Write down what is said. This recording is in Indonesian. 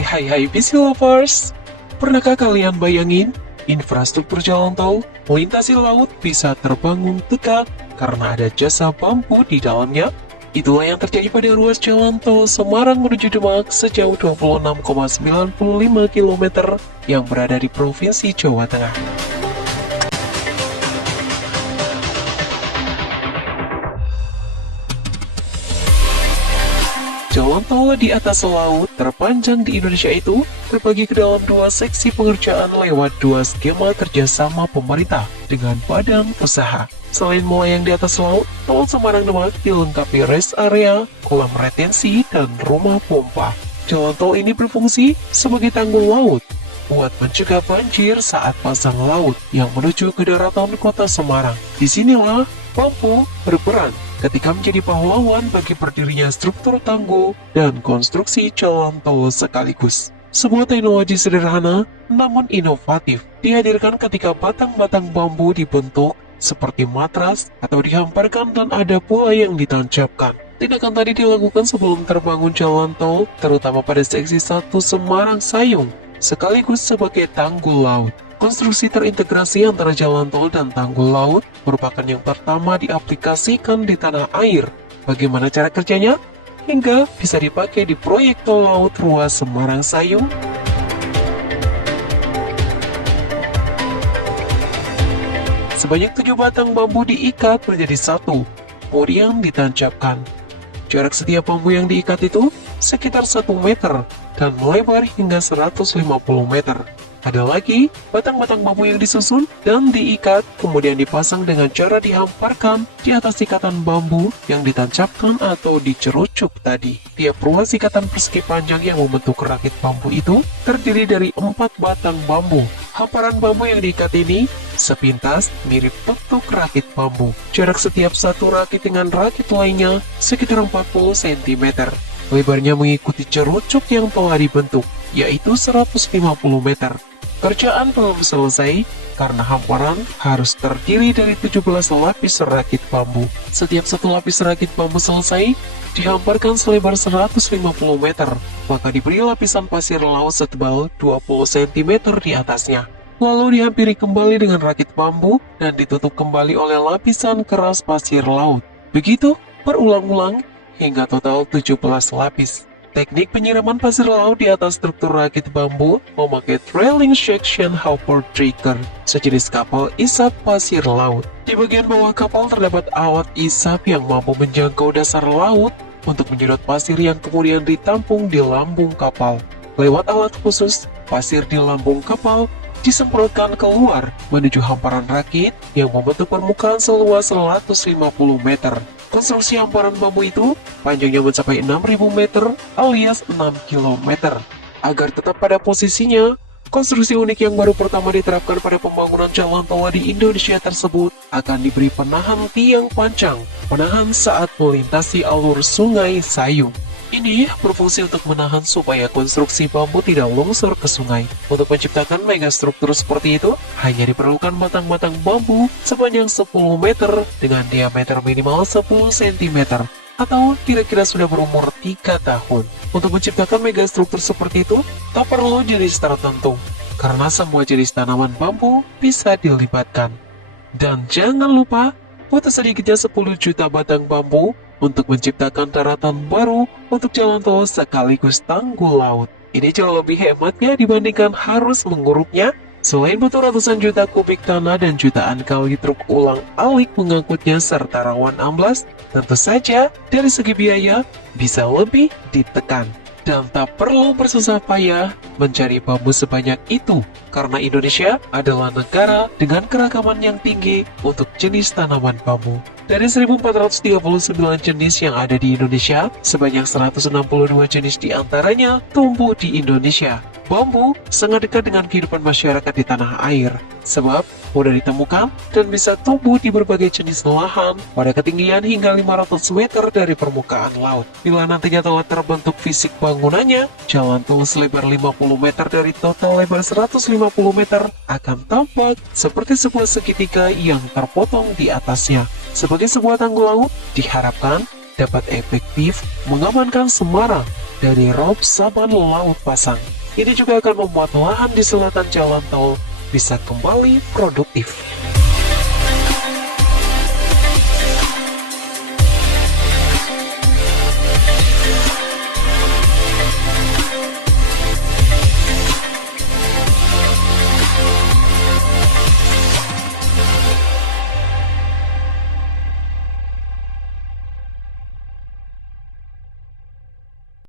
Hai busy lovers. Pernahkah kalian bayangin infrastruktur jalan tol melintasi laut bisa terbangun tegak karena ada jasa bambu di dalamnya? Itulah yang terjadi pada ruas jalan tol Semarang menuju Demak sejauh 26,95 km yang berada di Provinsi Jawa Tengah. Jalan tol di atas laut terpanjang di Indonesia itu terbagi ke dalam dua seksi pengerjaan lewat dua skema kerjasama pemerintah dengan badan usaha. Selain melayang di atas laut, tol Semarang-Demak dilengkapi rest area, kolam retensi, dan rumah pompa. Jalan tol ini berfungsi sebagai tanggul laut buat mencegah banjir saat pasang laut yang menuju ke daratan kota Semarang. Disinilah bambu berperan ketika menjadi pahlawan bagi berdirinya struktur tanggul dan konstruksi jalan tol sekaligus. Sebuah teknologi sederhana namun inovatif dihadirkan ketika batang-batang bambu dibentuk seperti matras atau dihamparkan dan ada pula yang ditancapkan. Tindakan tadi dilakukan sebelum terbangun jalan tol, terutama pada seksi 1 Semarang-Sayung, sekaligus sebagai tanggul laut. Konstruksi terintegrasi antara jalan tol dan tanggul laut merupakan yang pertama diaplikasikan di tanah air. Bagaimana cara kerjanya? Hingga bisa dipakai di proyek tol laut ruas Semarang-Sayung. Sebanyak 7 batang bambu diikat menjadi satu, kemudian ditancapkan. Jarak setiap bambu yang diikat itu sekitar 1 meter dan melebar hingga 150 meter. Ada lagi batang-batang bambu yang disusun dan diikat, kemudian dipasang dengan cara dihamparkan di atas ikatan bambu yang ditancapkan atau dicerucuk tadi. Tiap ruas ikatan persegi panjang yang membentuk rakit bambu itu terdiri dari 4 batang bambu. Hamparan bambu yang diikat ini sepintas mirip bentuk rakit bambu. Jarak setiap satu rakit dengan rakit lainnya sekitar 40 cm. Lebarnya mengikuti cerucuk yang telah dibentuk, yaitu 150 meter. Kerjaan belum selesai karena hamparan harus terdiri dari 17 lapis rakit bambu. Setiap satu lapis rakit bambu selesai, dihamparkan selebar 150 meter, maka diberi lapisan pasir laut setebal 20 cm di atasnya. Lalu dihampiri kembali dengan rakit bambu dan ditutup kembali oleh lapisan keras pasir laut. Begitu berulang-ulang hingga total 17 lapis. Teknik penyiraman pasir laut di atas struktur rakit bambu memakai trailing section hopper trigger, sejenis kapal isap pasir laut. Di bagian bawah kapal terdapat alat isap yang mampu menjangkau dasar laut untuk menyedot pasir yang kemudian ditampung di lambung kapal. Lewat alat khusus, pasir di lambung kapal disemprotkan keluar menuju hamparan rakit yang membentuk permukaan seluas 150 meter. Konstruksi hamparan bambu itu panjangnya mencapai 6.000 meter alias 6 km. Agar tetap pada posisinya, konstruksi unik yang baru pertama diterapkan pada pembangunan jalan tol di Indonesia tersebut akan diberi penahan tiang panjang, penahan saat melintasi alur sungai Sayung. Ini berfungsi untuk menahan supaya konstruksi bambu tidak longsor ke sungai. Untuk menciptakan megastruktur seperti itu, hanya diperlukan batang-batang bambu sepanjang 10 meter dengan diameter minimal 10 cm, atau kira-kira sudah berumur 3 tahun. Untuk menciptakan megastruktur seperti itu, tak perlu jenis tertentu, karena semua jenis tanaman bambu bisa dilibatkan. Dan jangan lupa, butuh sedikitnya 10 juta batang bambu untuk menciptakan daratan baru untuk jalan tol sekaligus tanggul laut. Ini jauh lebih hematnya dibandingkan harus menguruknya. Selain butuh ratusan juta kubik tanah dan jutaan kali truk ulang-alik mengangkutnya serta rawan amblas, tentu saja dari segi biaya bisa lebih ditekan. Dan tak perlu bersusah payah mencari bambu sebanyak itu, karena Indonesia adalah negara dengan keragaman yang tinggi untuk jenis tanaman bambu. Dari 1439 jenis yang ada di Indonesia, sebanyak 162 jenis diantaranya tumbuh di Indonesia. Bambu sangat dekat dengan kehidupan masyarakat di tanah air, sebab mudah ditemukan dan bisa tumbuh di berbagai jenis lahan pada ketinggian hingga 500 meter dari permukaan laut. Bila nantinya telah terbentuk fisik bangunannya, jalan tol selebar 50 meter dari total lebar 150 meter akan tampak seperti sebuah segitiga yang terpotong di atasnya. Sebagai sebuah tanggul laut, diharapkan dapat efektif mengamankan Semarang dari Rob Saban Laut Pasang. Ini juga akan membuat lahan di selatan jalan tol bisa kembali produktif.